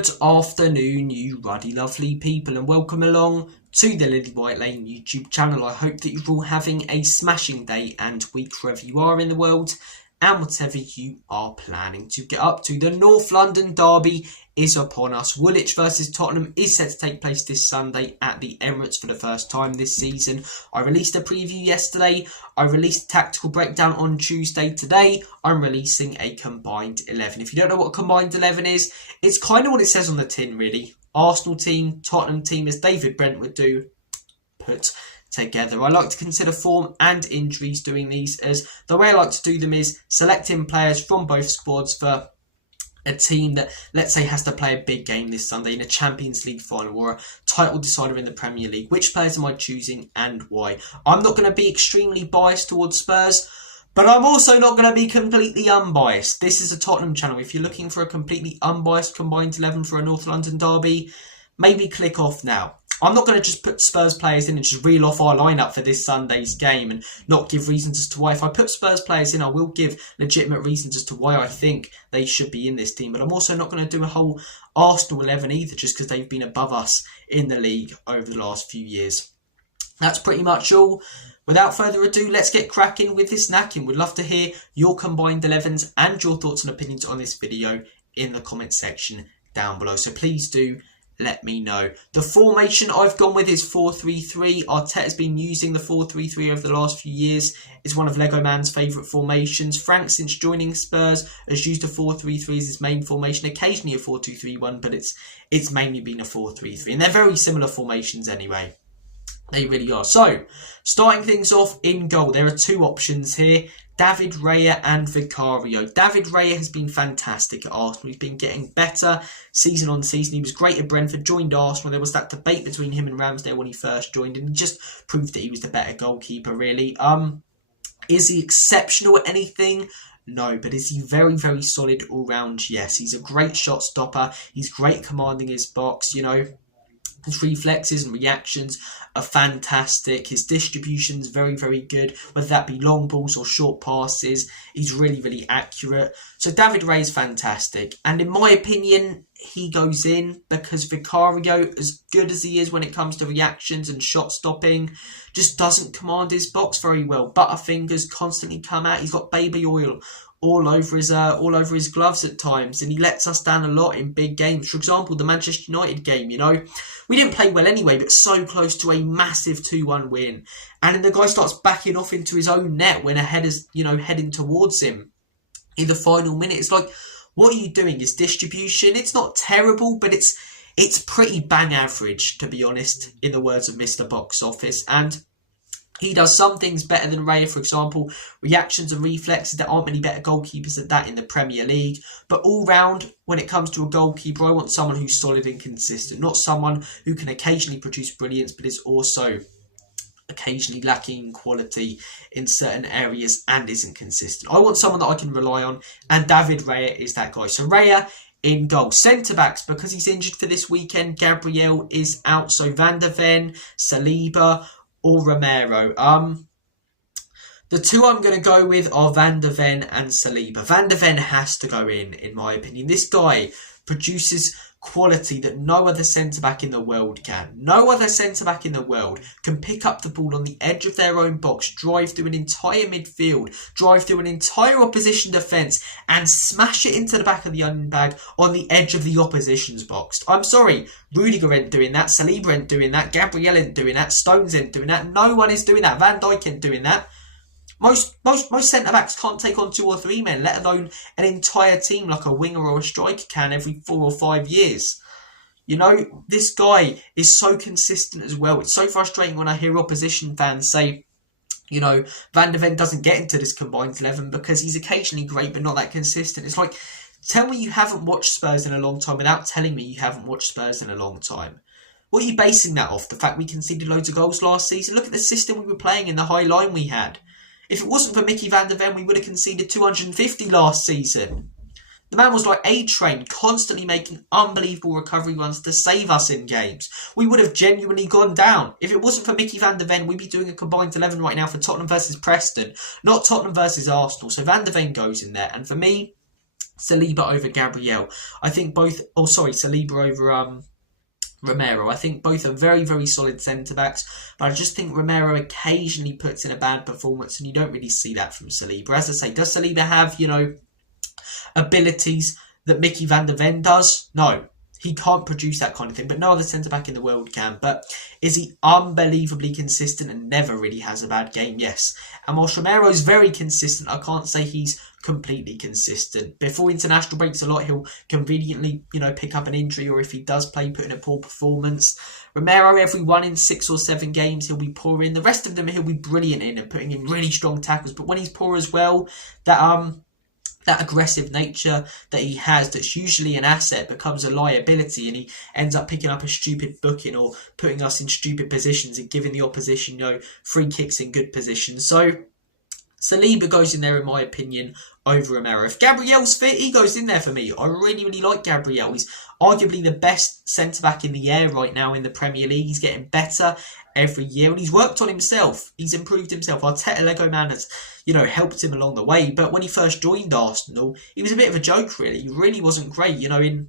Good afternoon, you ruddy lovely people, and welcome along to the Lily White Lane YouTube channel. I hope that you're all having a smashing day and week wherever you are in the world, and whatever you are planning to get up to. The North London derby is upon us. Woolwich versus Tottenham is set to take place this Sunday at the Emirates for the first time this season. I released a preview yesterday. I released a tactical breakdown on Tuesday. Today, I'm releasing a combined 11. If you don't know what a combined 11 is, it's kind of what it says on the tin, really. Arsenal team, Tottenham team, as David Brent would do, put together. I like to consider form and injuries doing these, as the way I like to do them is selecting players from both squads for a team that, let's say, has to play a big game this Sunday in a Champions League final or a title decider in the Premier League. Which players am I choosing and why? I'm not going to be extremely biased towards Spurs, but I'm also not going to be completely unbiased. This is a Tottenham channel. If you're looking for a completely unbiased combined 11 for a North London derby, maybe click off now. I'm not going to just put Spurs players in and just reel off our lineup for this Sunday's game and not give reasons as to why. If I put Spurs players in, I will give legitimate reasons as to why I think they should be in this team. But I'm also not going to do a whole Arsenal 11 either, just because they've been above us in the league over the last few years. That's pretty much all. Without further ado, let's get cracking with this snacking. We'd love to hear your combined 11s and your thoughts and opinions on this video in the comment section down below. So please do let me know. The formation I've gone with is 4-3-3. Arteta's been using the 4-3-3 over the last few years. It's one of Lego Man's favourite formations. Frank, since joining Spurs, has used a 4-3-3 as his main formation. Occasionally a 4-2-3-1, but it's mainly been a 4-3-3. And they're very similar formations anyway. They really are. So, starting things off in goal, there are two options here. David Raya and Vicario. David Raya has been fantastic at Arsenal. He's been getting better season on season. He was great at Brentford, joined Arsenal. There was that debate between him and Ramsdale when he first joined, and he just proved that he was the better goalkeeper, really. Is he exceptional at anything? No, but is he very, very solid all round? Yes, he's a great shot stopper. He's great at commanding his box, you know. His reflexes and reactions are fantastic. His distribution's very, very good, whether that be long balls or short passes. He's really, really accurate. So David Raya is fantastic. And in my opinion, he goes in because Vicario, as good as he is when it comes to reactions and shot stopping, just doesn't command his box very well. Butterfingers constantly come out. He's got baby oil all over his gloves at times, and he lets us down a lot in big games. For example, the Manchester United game, you know, we didn't play well anyway, but so close to a massive 2-1 win, and then the guy starts backing off into his own net when a header's, you know, heading towards him in the final minute. It's like, what are you doing? His distribution, it's not terrible, but it's pretty bang average, to be honest, in the words of Mr. Box Office. And he does some things better than Raya, for example, reactions and reflexes. There aren't many better goalkeepers at that in the Premier League. But all round, when it comes to a goalkeeper, I want someone who's solid and consistent. Not someone who can occasionally produce brilliance, but is also occasionally lacking in quality in certain areas and isn't consistent. I want someone that I can rely on, and David Raya is that guy. So Raya in goal. Centre-backs, because he's injured for this weekend, Gabriel is out. So Van der Ven, Saliba or Romero. The two I'm going to go with are Van der Ven and Saliba. Van der Ven has to go in my opinion. This guy produces quality that no other centre-back in the world can. No other centre-back in the world can pick up the ball on the edge of their own box, drive through an entire midfield, drive through an entire opposition defence, and smash it into the back of the onion bag on the edge of the opposition's box. I'm sorry, Rudiger ain't doing that, Saliba ain't doing that, Gabriel ain't doing that, Stones ain't doing that, no one is doing that, Van Dijk ain't doing that. Most centre-backs can't take on 2 or 3 men, let alone an entire team like a winger or a striker can every 4 or 5 years. You know, this guy is so consistent as well. It's so frustrating when I hear opposition fans say, you know, Van der Ven doesn't get into this combined 11 because he's occasionally great but not that consistent. It's like, tell me you haven't watched Spurs in a long time without telling me you haven't watched Spurs in a long time. What are you basing that off? The fact we conceded loads of goals last season? Look at the system we were playing in, the high line we had. If it wasn't for Mickey Van der Ven, we would have conceded 250 last season. The man was like A-Train, constantly making unbelievable recovery runs to save us in games. We would have genuinely gone down. If it wasn't for Mickey Van der Ven, we'd be doing a combined 11 right now for Tottenham versus Preston, not Tottenham versus Arsenal. So Van der Ven goes in there. And for me, Saliba over Gabriel. I think both... Oh, sorry, Saliba over Romero. I think both are very, very solid centre-backs, but I just think Romero occasionally puts in a bad performance, and you don't really see that from Saliba. As I say, does Saliba have, abilities that Mickey van der Ven does? No. He can't produce that kind of thing, but no other centre-back in the world can. But is he unbelievably consistent and never really has a bad game? Yes. And whilst Romero's very consistent, I can't say he's completely consistent. Before international breaks a lot, he'll conveniently, pick up an injury, or if he does play, put in a poor performance. Romero, every 1 in 6 or 7 games, he'll be poor in. The rest of them, he'll be brilliant in and putting in really strong tackles. But when he's poor as well, that aggressive nature that he has, that's usually an asset, becomes a liability, and he ends up picking up a stupid booking or putting us in stupid positions and giving the opposition, free kicks in good positions. So Saliba goes in there, in my opinion, over Romero. If Gabriel's fit, he goes in there for me. I really, really like Gabriel. He's arguably the best centre-back in the air right now in the Premier League. He's getting better every year, and he's worked on himself. He's improved himself. Arteta Lego Man has, helped him along the way. But when he first joined Arsenal, he was a bit of a joke, really. He really wasn't great, in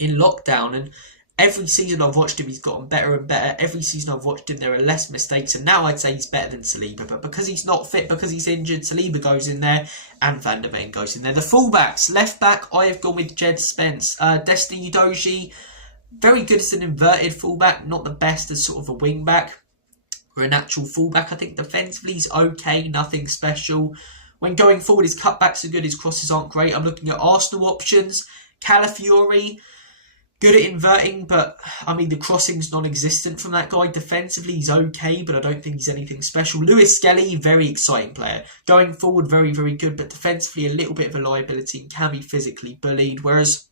lockdown. And every season I've watched him, he's gotten better and better. Every season I've watched him, there are less mistakes. And now I'd say he's better than Saliba. But because he's not fit, because he's injured, Saliba goes in there and Van der Ven goes in there. The fullbacks, left back, I have gone with Jed Spence. Destiny Udogie, very good as an inverted fullback, not the best as sort of a wing back or an actual fullback. I think defensively he's okay, nothing special. When going forward, his cutbacks are good, his crosses aren't great. I'm looking at Arsenal options. Calafiori, good at inverting, but the crossing's non-existent from that guy. Defensively, he's okay, but I don't think he's anything special. Lewis Skelly, very exciting player. Going forward, very, very good, but defensively a little bit of a liability and can be physically bullied. Whereas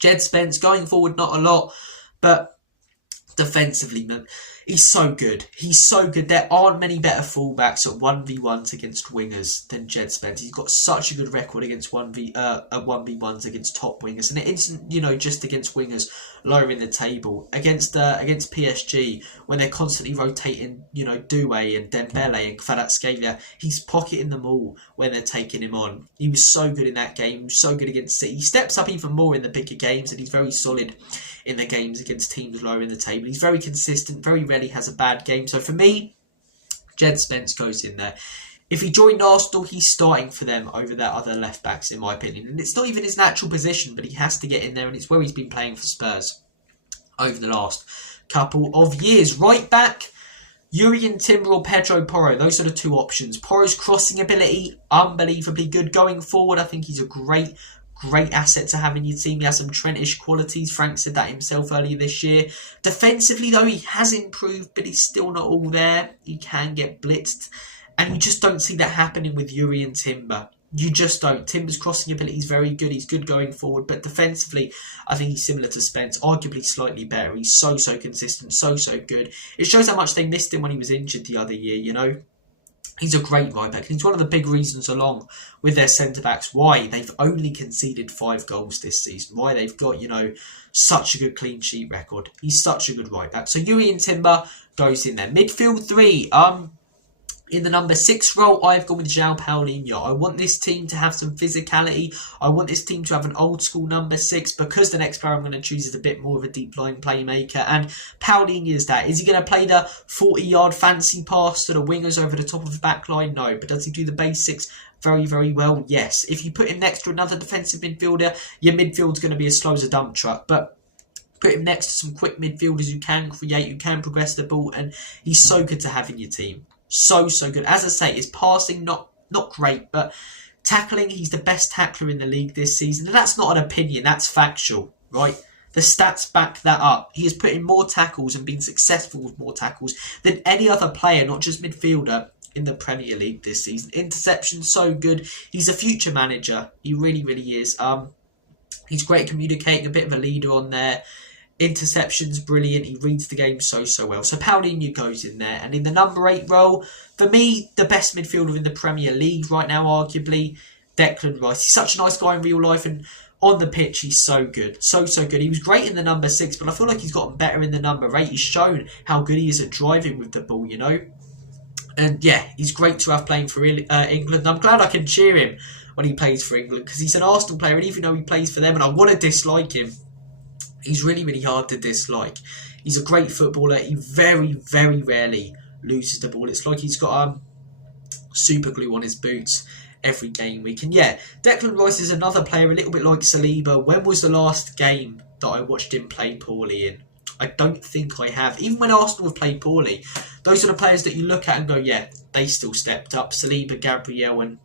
Jed Spence, going forward, not a lot, but defensively, man, he's so good. He's so good. There aren't many better fullbacks at 1v1s against wingers than Jed Spence. He's got such a good record against 1v1s against top wingers. And it isn't, just against wingers lower in the table. Against PSG, when they're constantly rotating, Doué and Dembele and Kvaratskhelia, he's pocketing them all when they're taking him on. He was so good in that game. He was so good against City. He steps up even more in the bigger games, and he's very solid in the games against teams lower in the table. He's very consistent, very rarely has a bad game. So for me, Jed Spence goes in there. If he joined Arsenal, he's starting for them over their other left-backs, in my opinion. And it's not even his natural position, but he has to get in there, and it's where he's been playing for Spurs over the last couple of years. Right back, Jurrien Timber or Pedro Porro. Those are the two options. Porro's crossing ability, unbelievably good. Going forward, I think he's a great asset to have in your team. He has some Trentish qualities. Frank said that himself earlier this year. Defensively, though, he has improved, but he's still not all there. He can get blitzed. And you just don't see that happening with Jurrien Timber. You just don't. Timber's crossing ability is very good. He's good going forward. But defensively, I think he's similar to Spence. Arguably slightly better. He's so consistent. So good. It shows how much they missed him when he was injured the other year, He's a great right back. He's one of the big reasons, along with their centre-backs, why they've only conceded 5 goals this season. Why they've got, such a good clean sheet record. He's such a good right back. So Jurrien Timber goes in there. Midfield 3. In the number 6 role, I've gone with João Paulinho. I want this team to have some physicality. I want this team to have an old school number 6, because the next player I'm going to choose is a bit more of a deep line playmaker. And Paulinho is that. Is he going to play the 40-yard fancy pass to the wingers over the top of the back line? No. But does he do the basics very, very well? Yes. If you put him next to another defensive midfielder, your midfield's going to be as slow as a dump truck. But put him next to some quick midfielders who can create, who can progress the ball, and he's so good to have in your team. So good. As I say, his passing not great, but tackling, he's the best tackler in the league this season. And that's not an opinion, that's factual, right? The stats back that up. He has put in more tackles and been successful with more tackles than any other player, not just midfielder, in the Premier League this season. Interception, so good. He's a future manager. He really, really is. He's great at communicating, a bit of a leader on there. Interceptions, brilliant. He reads the game so well. So Paulinho goes in there. And in the number 8 role, for me, the best midfielder in the Premier League right now, arguably, Declan Rice. He's such a nice guy in real life, and on the pitch, he's so good. So good. He was great in the number 6, but I feel like he's gotten better in the number 8. He's shown how good he is at driving with the ball, And yeah, he's great to have playing for England. I'm glad I can cheer him when he plays for England, because he's an Arsenal player, and even though he plays for them and I want to dislike him, he's really, really hard to dislike. He's a great footballer. He very, very rarely loses the ball. It's like he's got super glue on his boots every game week. And yeah, Declan Rice is another player a little bit like Saliba. When was the last game that I watched him play poorly in? I don't think I have. Even when Arsenal have played poorly, those are the players that you look at and go, yeah, they still stepped up. Saliba, Gabriel and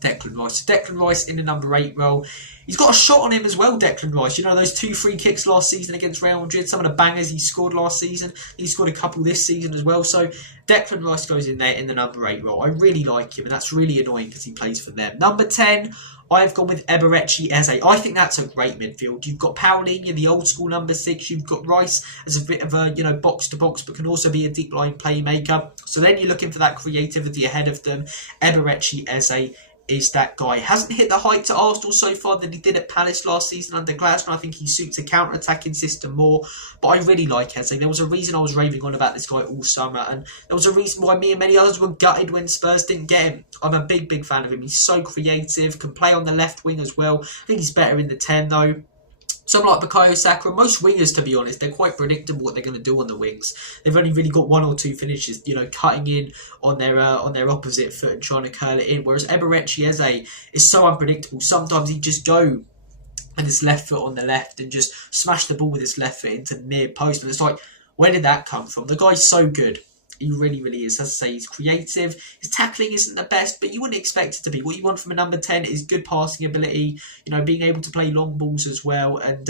Declan Rice. So Declan Rice in the number 8 role. He's got a shot on him as well, Declan Rice. You know, those 2 free kicks last season against Real Madrid, some of the bangers he scored last season. He scored a couple this season as well. So Declan Rice goes in there in the number 8 role. I really like him, and that's really annoying because he plays for them. Number 10, I've gone with Emirates Stadium. I think that's a great midfield. You've got Paulinho, the old school number 6. You've got Rice as a bit of a, box to box, but can also be a deep line playmaker. So then you're looking for that creativity ahead of them. Emirates Stadium is that guy. Hasn't hit the heights at Arsenal so far that he did at Palace last season under Glasner. I think he suits a counter-attacking system more. But I really like Eze. There was a reason I was raving on about this guy all summer. And there was a reason why me and many others were gutted when Spurs didn't get him. I'm a big, big fan of him. He's so creative. Can play on the left wing as well. I think he's better in the 10 though. Someone like Bukayo Saka, most wingers, to be honest, they're quite predictable what they're going to do on the wings. They've only really got 1 or 2 finishes, cutting in on their opposite foot and trying to curl it in. Whereas Eberechi Eze is so unpredictable. Sometimes he just go with his left foot on the left and just smash the ball with his left foot into the near post. And it's like, where did that come from? The guy's so good. He really, really is. As I say, he's creative. His tackling isn't the best, but you wouldn't expect it to be. What you want from a number 10 is good passing ability, being able to play long balls as well, and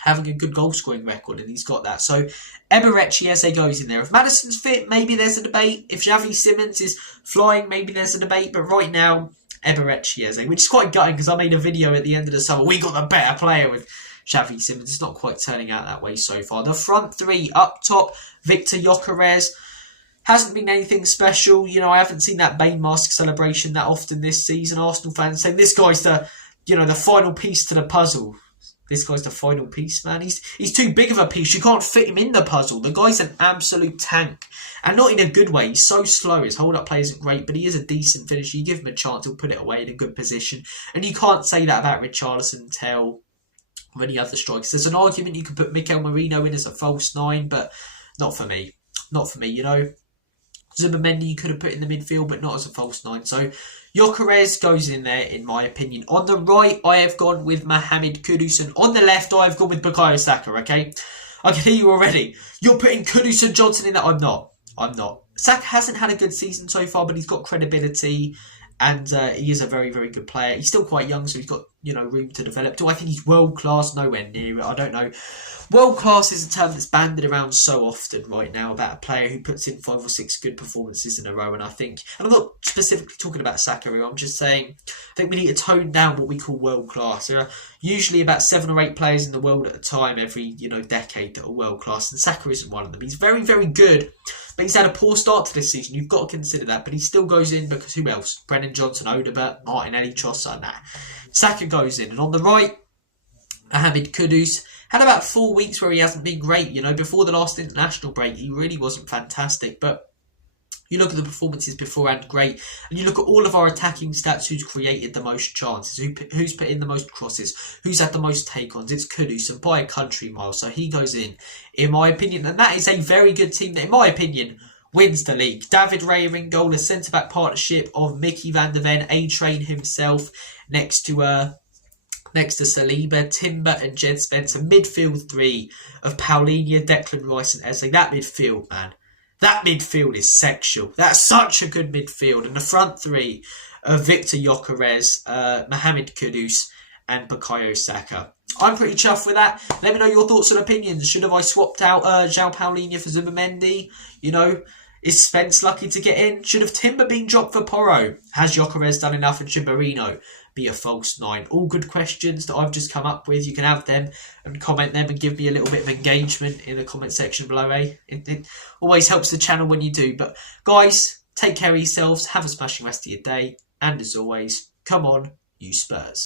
having a good goal scoring record, and he's got that. So Eberechi Eze goes in there. If Maddison's fit, maybe there's a debate. If Xavi Simons is flying, maybe there's a debate. But right now, Eberechi Eze, which is quite gutting because I made a video at the end of the summer. We got the better player with Xavi Simons. It's not quite turning out that way so far. The front 3 up top, Victor Gyökeres hasn't been anything special. I haven't seen that Bane mask celebration that often this season. Arsenal fans saying this guy's the final piece to the puzzle. This guy's the final piece, man. He's too big of a piece. You can't fit him in the puzzle. The guy's an absolute tank. And not in a good way. He's so slow. His hold-up play isn't great, but he is a decent finisher. You give him a chance, he'll put it away in a good position. And you can't say that about Richarlison, Tell, or any other strikers. There's an argument you could put Mikel Merino in as a false 9, but not for me. Not for me, Zubimendi you could have put in the midfield, but not as a false 9. So Gyökeres goes in there, in my opinion. On the right, I have gone with Mohamed Kudus, and on the left, I have gone with Bukayo Saka, okay? I can hear you already. You're putting Kudus and Johnson in there. I'm not. Saka hasn't had a good season so far, but he's got credibility, and he is a very, very good player. He's still quite young, so he's got, room to develop. Do I think he's world-class? Nowhere near it. I don't know. World-class is a term that's bandied around so often right now about a player who puts in 5 or 6 good performances in a row. And I'm not specifically talking about Saka here. I'm just saying, I think we need to tone down what we call world-class. There are usually about 7 or 8 players in the world at a time every, decade that are world-class. And Saka isn't one of them. He's very, very good. But he's had a poor start to this season. You've got to consider that. But he still goes in because who else? Brennan Johnson, Odobert, Martinelli, Trossard. Nah. Saka goes in. And on the right, Mohamed Kudus had about 4 weeks where he hasn't been great. Before the last international break, he really wasn't fantastic. But you look at the performances beforehand, great. And you look at all of our attacking stats, who's created the most chances, who's put in the most crosses, who's had the most take-ons. It's Kudus, and by a country mile. So he goes in my opinion. And that is a very good team that, in my opinion, wins the league. David Raya in goal, a centre-back partnership of Mickey van der Ven, A-Train himself, next to Saliba, Timber and Jed Spencer. Midfield 3 of Paulinho, Declan Rice and Eze. That midfield, man. That midfield is sexual. That's such a good midfield. And the front 3 of Victor Gyökeres, Mohamed Kudus and Bukayo Saka. I'm pretty chuffed with that. Let me know your thoughts and opinions. Should have I swapped out João Paulinho for Zubimendi? Is Spence lucky to get in? Should have Timber been dropped for Porro? Has Gyökeres done enough? And should Marino be a false 9? All good questions that I've just come up with. You can have them and comment them and give me a little bit of engagement in the comment section below, eh? It always helps the channel when you do. But guys, take care of yourselves. Have a smashing rest of your day. And as always, come on, you Spurs.